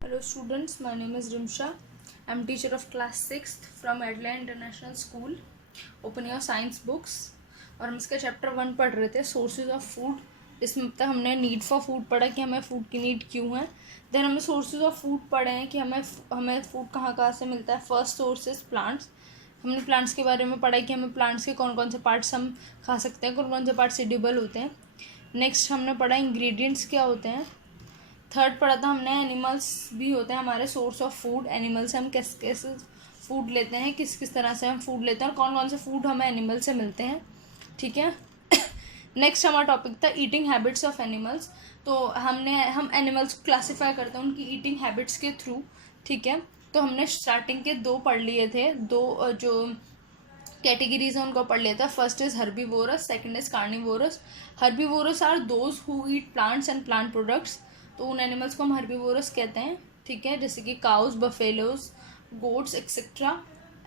Hello students, my name is Rimsha. I am teacher of class 6th from Adelaide International School. Open your science books. और हम इसका chapter 1 पढ़ रहे थे, sources of food. इसमें तक हमने नीड फॉर फूड पढ़ा कि हमें फूड की नीड क्यों है. देन हमने सोर्सेज ऑफ फूड पढ़े हैं कि हमें फूड कहाँ से मिलता है. First source is plants. हमने प्लांट्स के बारे में पढ़ा कि हमें प्लांट्स के कौन कौन से पार्ट्स हम खा सकते हैं, कौन कौन से पार्ट्स एडिबल होते हैं. नेक्स्ट हमने पढ़ा इंग्रेडिएंट्स क्या होते हैं. थर्ड पढ़ा था हमने एनिमल्स भी होते हैं हमारे सोर्स ऑफ फूड. एनिमल से हम कैसे कैसे फूड लेते हैं, किस किस तरह से हम फूड लेते हैं और कौन कौन से फूड हमें एनिमल से मिलते हैं. ठीक है. नेक्स्ट हमारा टॉपिक था ईटिंग हैबिट्स ऑफ एनिमल्स. तो हम एनिमल्स को क्लासीफाई करते हैं उनकी ईटिंग हैबिट्स के थ्रू. ठीक है. तो हमने स्टार्टिंग के 2 पढ़ लिए थे. 2 जो कैटेगरीज हैं उनको पढ़ लिया था. First is herbivorous, second is carnivorous. Herbivorous are those who eat plants and plant products. तो उन एनिमल्स को हम हर्बीवोरस कहते हैं. ठीक है. जैसे कि cows, buffaloes, goats etcetera.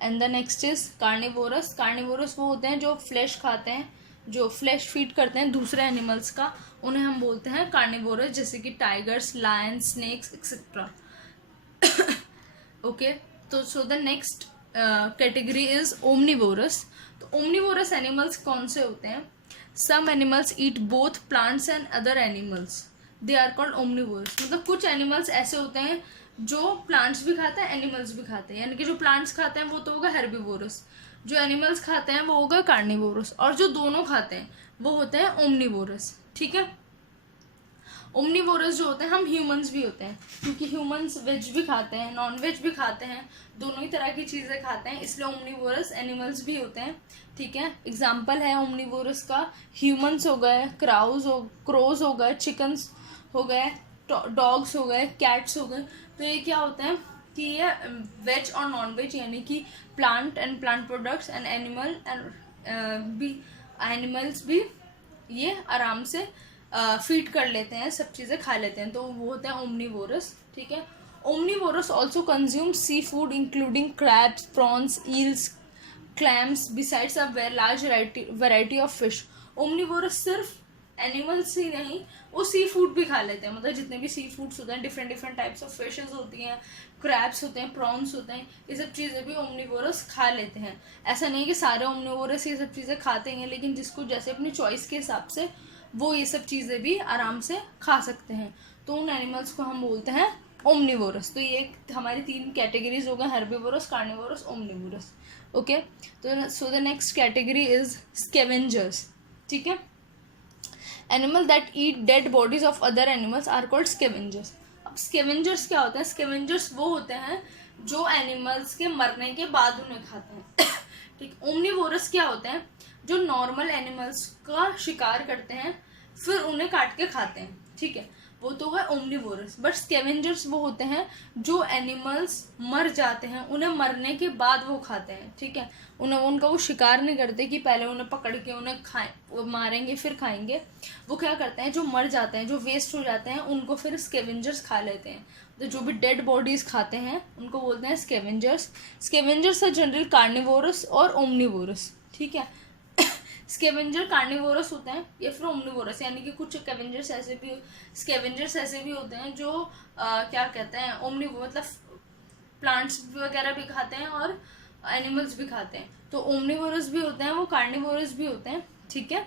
And the next is carnivorous. Carnivorous वो होते हैं जो फ्लैश खाते हैं, जो फ्लैश फीड करते हैं दूसरे एनिमल्स का, उन्हें हम बोलते हैं कार्निवोरस. जैसे कि tigers, lions, snakes etcetera. Okay. तो so the next category is omnivorous. तो ओमनीवोरस एनिमल्स कौन से होते हैं. Some animals eat both plants and other animals. They are called omnivorous. मतलब कुछ एनिमल्स ऐसे होते हैं जो प्लांट्स भी खाते हैं, एनिमल्स भी खाते हैं. यानी कि जो प्लांट्स खाते हैं वो तो होगा हेर्बीवोरस, जो एनिमल्स खाते हैं वो होगा कार्निवोरस, और जो दोनों खाते हैं वो होते हैं ओमनीवोरस. ठीक है. ओमनीवोरस जो होते हैं, हम ह्यूमंस भी होते हैं, क्योंकि ह्यूमंस वेज भी खाते हैं, नॉन वेज भी खाते हैं, दोनों ही तरह की चीज़ें खाते हैं, इसलिए ओमनीवोरस एनिमल्स भी होते हैं. ठीक है. एग्जाम्पल है ओमनीवोरस का, ह्यूमंस हो गए, क्रोज हो गए, चिकन्स हो गए, डॉग्स हो गए, कैट्स हो गए. तो ये क्या होते हैं कि ये वेज और नॉन वेज यानी कि plant and plant products and animals भी ये आराम से फीड कर लेते हैं, सब चीज़ें खा लेते हैं. तो वो होते हैं ओमनीवोरस. ठीक है. Omnivorous also consume sea food including crabs, prawns, eels, clams besides a large variety of fish. Omnivorous सिर्फ एनिमल्स ही नहीं, वो सी फूड भी खा लेते हैं. मतलब जितने भी सी फूड्स होते हैं, different different types of fishes होती हैं, क्रैब्स होते हैं, प्रॉन्स होते हैं, ये सब चीज़ें भी ओमनीवोरस खा लेते हैं. ऐसा नहीं कि सारे ओमनीवोरस ये सब चीज़ें खाते हैं, लेकिन जिसको जैसे अपनी चॉइस के हिसाब से वो ये सब चीज़ें भी आराम से खा सकते हैं. तो उन एनिमल्स को हम बोलते हैं ओमनीवोरस. तो ये हमारी 3 कैटेगरीज हो गए, हर्बीवोरस, कार्निवोरस, ओमनीवोरस. ओके. तो so the next category is scavengers. ठीक है. Animal that eat dead bodies of other animals are called scavengers. अब स्कैवेंजर्स क्या होते हैं. स्कैवेंजर्स वो होते हैं जो एनिमल्स के मरने के बाद उन्हें खाते हैं. ठीक. ओमनीवोरस क्या होते हैं, जो नॉर्मल एनिमल्स का शिकार करते हैं फिर उन्हें काट के खाते हैं. ठीक है. वो तो है ओमनीवोरस. बट स्कैवेंजर्स वो होते हैं जो एनिमल्स मर जाते हैं, उन्हें मरने के बाद वो खाते हैं. ठीक है. उनका वो शिकार नहीं करते कि पहले उन्हें पकड़ के उन्हें वो मारेंगे फिर खाएंगे. वो क्या करते हैं, जो मर जाते हैं, जो वेस्ट हो जाते हैं, उनको फिर स्कैवेंजर्स खा लेते हैं. तो जो भी डेड बॉडीज खाते हैं उनको बोलते हैं scavengers. Scavengers are general carnivorous और ओमनीवोरस. ठीक है. स्कैवेंजर कार्निवोरस होते हैं या फिर ओमनीवोरस, यानी कि कुछ स्कैवेंजर्स ऐसे भी होते हैं जो क्या कहते हैं, मतलब प्लांट्स वगैरह भी खाते हैं और एनिमल्स भी खाते हैं. तो ओमनीवोरस भी होते हैं, वो कार्निवोरस भी होते हैं. ठीक है.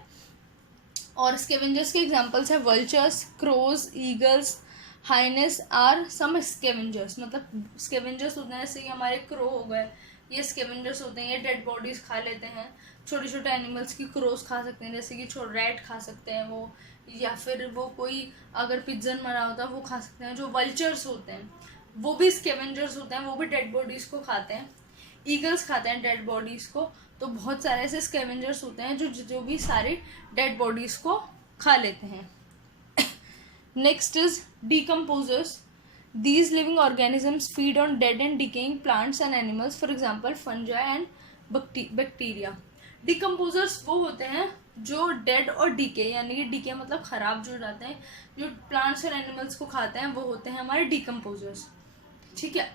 और स्कैवेंजर्स के एग्जांपल्स है vultures, crows, eagles, hyenas are some scavengers. मतलब स्कैवेंजर्स होते हैं जैसे कि हमारे क्रो हो गए, ये स्कैवेंजर्स होते हैं, ये डेड बॉडीज खा लेते हैं. छोटे छोटे एनिमल्स की क्रोज खा सकते हैं, जैसे कि रैट खा सकते हैं वो, या फिर वो कोई अगर पिजन मरा होता है वो खा सकते हैं. जो वल्चर्स होते हैं वो भी स्कैवेंजर्स होते हैं, वो भी डेड बॉडीज को खाते हैं. ईगल्स खाते हैं डेड बॉडीज को. तो बहुत सारे ऐसे स्कैवेंजर्स होते हैं जो भी सारी डेड बॉडीज को खा लेते हैं. Next is decomposers. These living organisms feed on dead and decaying plants and animals, for example fungi and bacteria. Decomposers वो होते हैं जो डेड और डीके, यानी कि डीके मतलब खराब जो जाते हैं, जो प्लांट्स और एनिमल्स को खाते हैं, वो होते हैं हमारे decomposers. ठीक है.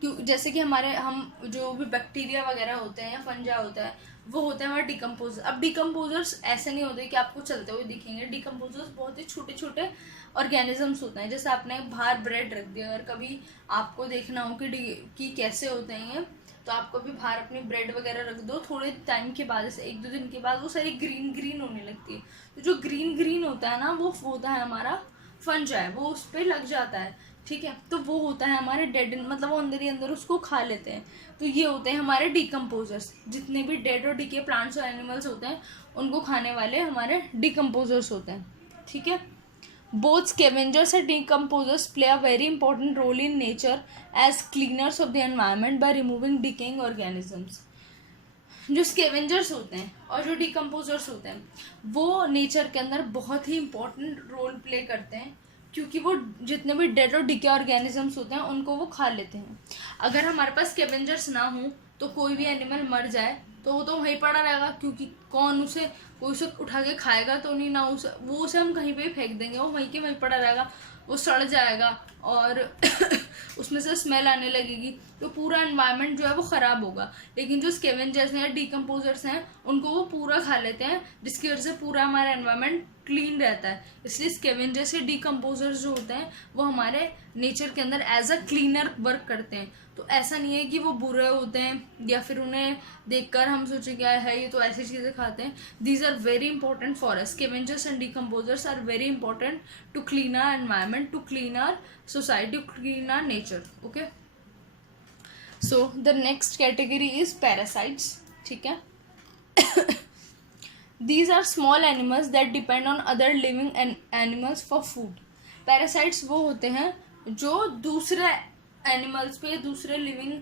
क्यों, जैसे कि हम जो भी बैक्टीरिया वगैरह होते हैं या फंजा होता है वो होता है हमारे डिकम्पोजर। अब डिकम्पोजर्स ऐसे नहीं होते कि आपको चलते हुए दिखेंगे, डिकम्पोजर्स बहुत ही छोटे छोटे ऑर्गेनिजम्स होते हैं। जैसे आपने बाहर ब्रेड रख दिया, अगर कभी आपको देखना हो कि कैसे होते हैं ये, तो आपको भी बाहर अपनी ब्रेड वगैरह रख दो, थोड़े टाइम के बाद, जैसे 1-2 दिन के बाद वो सारी ग्रीन ग्रीन होने लगती है। तो जो ग्रीन ग्रीन होता है ना वो होता है हमारा फंजा है, वो उस पर लग जाता है, ठीक है। तो वो होता है हमारे डेड, मतलब वो अंदर ही अंदर उसको खा लेते हैं। तो ये होते हैं हमारे डिकम्पोजर्स। जितने भी डेड और डिके प्लांट्स और एनिमल्स होते हैं उनको खाने वाले हमारे डिकम्पोजर्स होते हैं, ठीक है। Both scavengers and decomposers play a very important role in nature as cleaners of the environment by removing decaying organisms. जो स्केवेंजर्स होते हैं और जो डिकम्पोजर्स होते हैं वो नेचर के अंदर बहुत ही इम्पोर्टेंट रोल प्ले करते हैं, क्योंकि वो जितने भी डेड और डिके ऑर्गेनिजम्स होते हैं उनको वो खा लेते हैं। अगर हमारे पास स्केवेंजर्स ना हो तो कोई भी एनिमल मर जाए तो वो तो वहीं पड़ा रहेगा, क्योंकि कोई उसे उठा के खाएगा तो नहीं ना, उसे हम कहीं पे भी फेंक देंगे, वो वहीं के वहीं पड़ा रहेगा, वो सड़ जाएगा और उसमें से स्मेल आने लगेगी, तो पूरा एनवायरनमेंट जो है वो ख़राब होगा। लेकिन जो स्केवेंजर्स हैं या डिकम्पोजर्स हैं उनको वो पूरा खा लेते हैं, जिसकी वजह से पूरा हमारा एनवायरनमेंट क्लीन रहता है। इसलिए स्केवेंजर्स या डिकम्पोजर्स जो होते हैं वो हमारे नेचर के अंदर एज अ क्लीनर वर्क करते हैं। तो ऐसा नहीं है कि वो बुरे होते हैं या फिर उन्हें देखकर हम सोचे क्या है ये तो ऐसी चीज़ें खाते हैं। These are very important for us. Scavengers and decomposers are very important to clean our environment, to clean our society, to clean our nature. Okay, so the next category is parasites, ठीक है। These are small animals that depend on other living animals for food. Parasites वो होते हैं जो दूसरे animals पे, दूसरे living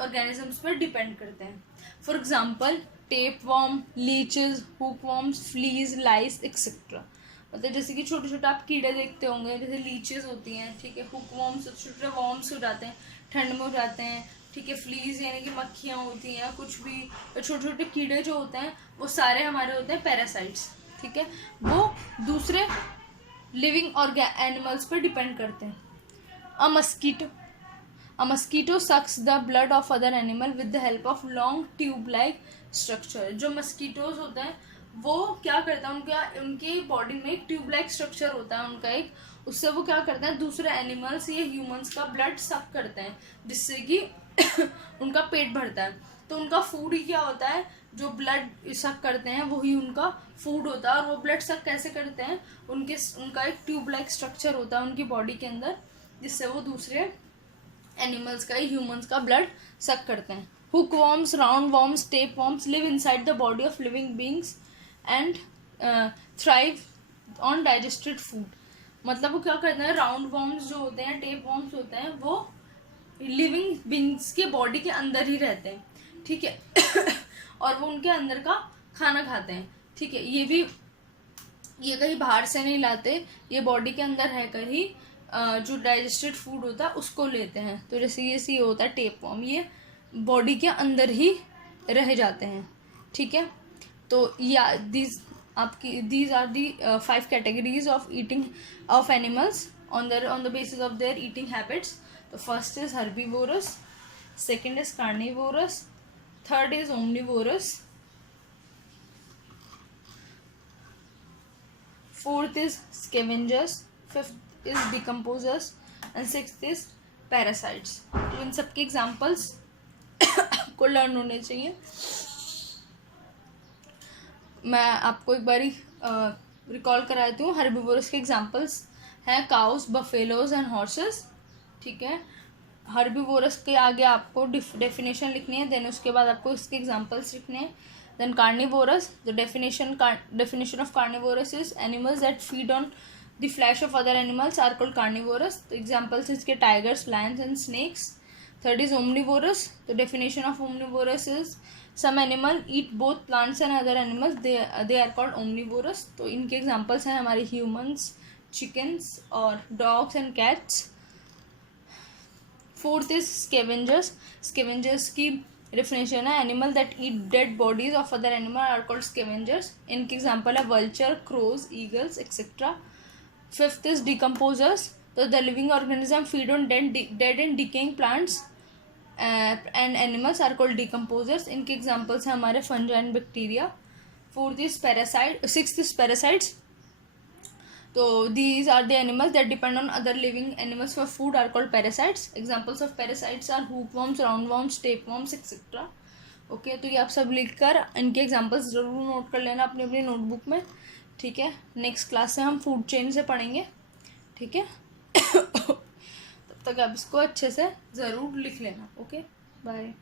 organisms पे डिपेंड करते हैं। For example tapeworm, leeches, hookworms, fleas, lice etcetera. मतलब जैसे कि छोटे छोटे आप कीड़े देखते होंगे, जैसे लीचेस होती हैं, ठीक है। हुक वॉर्म्स छोटे छोटे वॉर्म्स हो जाते हैं, ठंड में हो जाते हैं, ठीक है। फ्लीज यानी कि मक्खियाँ होती हैं, कुछ भी छोटे छोटे कीड़े जो होते हैं वो सारे हमारे होते हैं पैरासाइट्स, ठीक है। वो दूसरे लिविंग एनिमल्स पर डिपेंड करते हैं। A mosquito sucks the blood of other animal with the help of long tube-like structure. जो मस्कीटोज होते हैं वो क्या करता है, उनके बॉडी में एक ट्यूब लाइक स्ट्रक्चर होता है उनका एक, उससे वो क्या करते हैं दूसरे एनिमल्स या ह्यूमंस का ब्लड सक करते हैं, जिससे कि उनका पेट भरता है। तो उनका फूड ही क्या होता है, जो ब्लड सक करते हैं वही उनका फूड होता है। और वो ब्लड सक कैसे करते हैं, उनका एक ट्यूब लाइक स्ट्रक्चर होता है उनकी बॉडी के अंदर, जिससे वो दूसरे एनिमल्स का, ह्यूमंस का ब्लड सक करते हैं। Hook worms, round worms, tape worms live inside the body of living beings and thrive on digested food. मतलब वो क्या करते हैं, राउंड वॉर्म्स जो होते हैं, टेप वॉर्म्स होते हैं, वो लिविंग बींग्स के बॉडी के अंदर ही रहते हैं, ठीक है। और वो उनके अंदर का खाना खाते हैं, ठीक है। ये कहीं बाहर से नहीं लाते, ये बॉडी के अंदर रहकर ही जो डाइजेस्टेड फूड होता है उसको लेते हैं। तो जैसे ये होता है टेप वॉर्म, ये बॉडी के अंदर ही रह जाते हैं, ठीक है। तो या these are the 5 categories of eating of animals on the basis of their eating habits. तो first is herbivorous, second is carnivorous, third is omnivorous, fourth is scavengers, fifth is decomposers and sixth is parasites. तो इन सब के examples को learn होने चाहिए। मैं आपको एक बारी रिकॉल करा देती हूँ। हर्बीवोरस के एग्जाम्पल्स हैं काउस, बफेलोज एंड हॉर्सेस, ठीक है। हर्बीवोरस के आगे आपको डेफिनेशन लिखनी है, देन उसके बाद आपको इसके एग्जाम्पल्स लिखने हैं। Then carnivorous, the definition of carnivorous is animals that feed on the flesh of other animals are called carnivorous. The examples is tigers, lions and snakes. Third is omnivorous. The definition of omnivorous is some animal eat both plants and other animals, they are called omnivorous. तो इनके examples हैं हमारे humans, chickens और dogs and cats. Fourth is scavengers. Scavengers की definition है animal that eat dead bodies of other animal are called scavengers. इनके example है vulture, crows, eagles etcetera. Fifth is decomposers. So the living organism feed on dead and decaying plants and animals are called decomposers. इनके examples हैं हमारे fungi and bacteria. Fourth is parasite. Sixth is parasites. तो these are the animals that depend on other living animals for food are called parasites. Examples of parasites are hookworms, roundworms, tapeworms, etc. Okay, तो ये आप सब लिख कर इनके examples ज़रूर note कर लेना अपनी अपनी नोटबुक में. ठीक है, नेक्स्ट क्लास से हम फूड चेन से पढ़ेंगे. ठीक है. तब तक आप इसको अच्छे से ज़रूर लिख लेना. Okay, bye.